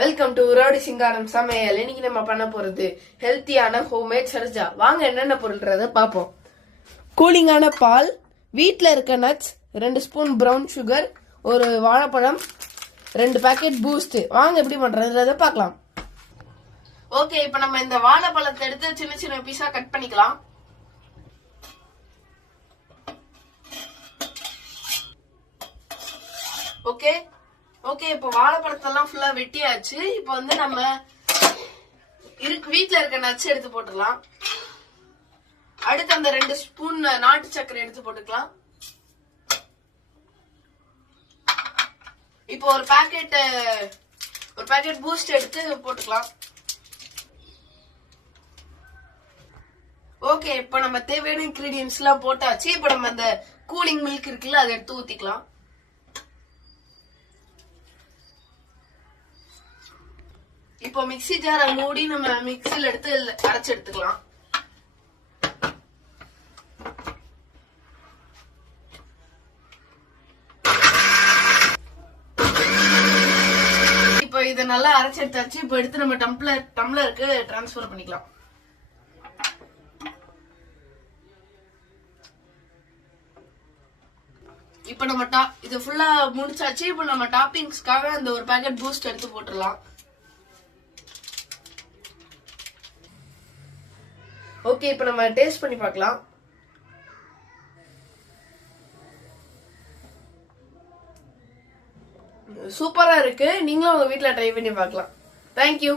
Welcome to rowdy சிங்காரம் சமையல். இன்னைக்கு நம்ம பண்ண போறது ஹெல்த்தியான ஹோம்மேட் சர்ஜா. வாங்க என்னென்ன பொருள்ன்றத பார்ப்போம். கூலிங்கான பால், வீட்டில் இருக்க நட்ஸ், 2 ஸ்பூன் பிரவுன் சுகர், ஒரு வாழைப்பழம், 2 பாக்கெட் பூஸ்ட். வாங்க எப்படி பண்றதுன்றத பார்க்கலாம். ஓகே, இப்போ நம்ம இந்த வாழைப்பழத்தை எடுத்து சின்ன சின்ன பீஸா கட் பண்ணிக்கலாம். ஓகே ஓகே இப்போ வாழைப்பழத்தெல்லாம் ஃபுல்லா வெட்டியாச்சு. இப்போ வந்து நம்ம வீட்டுல இருக்க நட்ஸ் எடுத்து போட்டுக்கலாம். அடுத்து அந்த 2 ஸ்பூன் நாட்டு சர்க்கரை எடுத்து போட்டுக்கலாம். இப்போ ஒரு பாக்கெட் பூஸ்ட் எடுத்து போட்டுக்கலாம். ஓகே, இப்போ நம்ம தேவையான இன்கிரீடியன்ஸ் எல்லாம் போட்டாச்சு. இப்போ நம்ம அந்த கூலிங் மில்க் இருக்குல்ல, அதை எடுத்து ஊத்திக்கலாம். இப்போ மிக்ஸி ஜாரை மூடி நம்ம மிக்ஸில எடுத்து அரைச்சு எடுத்துக்கலாம். இப்போ இதை நல்லா அரைச்சு எடுத்தாச்சு. இப்போ எடுத்து நம்ம டம்ளருக்கு டிரான்ஸ்ஃபர் பண்ணிக்கலாம். இப்போ நம்ம இது ஃபுல்லா முடிச்சாச்சு. இப்போ நம்ம டாப்பிங்ஸ்க்காக அந்த ஒரு பாக்கெட் பூஸ்ட் எடுத்து போட்டுடலாம். ஓகே, இப்போ நம்ம டேஸ்ட் பண்ணி பார்க்கலாம். சூப்பரா இருக்கு. நீங்களும் உங்க வீட்ல ட்ரை பண்ணி பார்க்கலாம். தேங்க்யூ.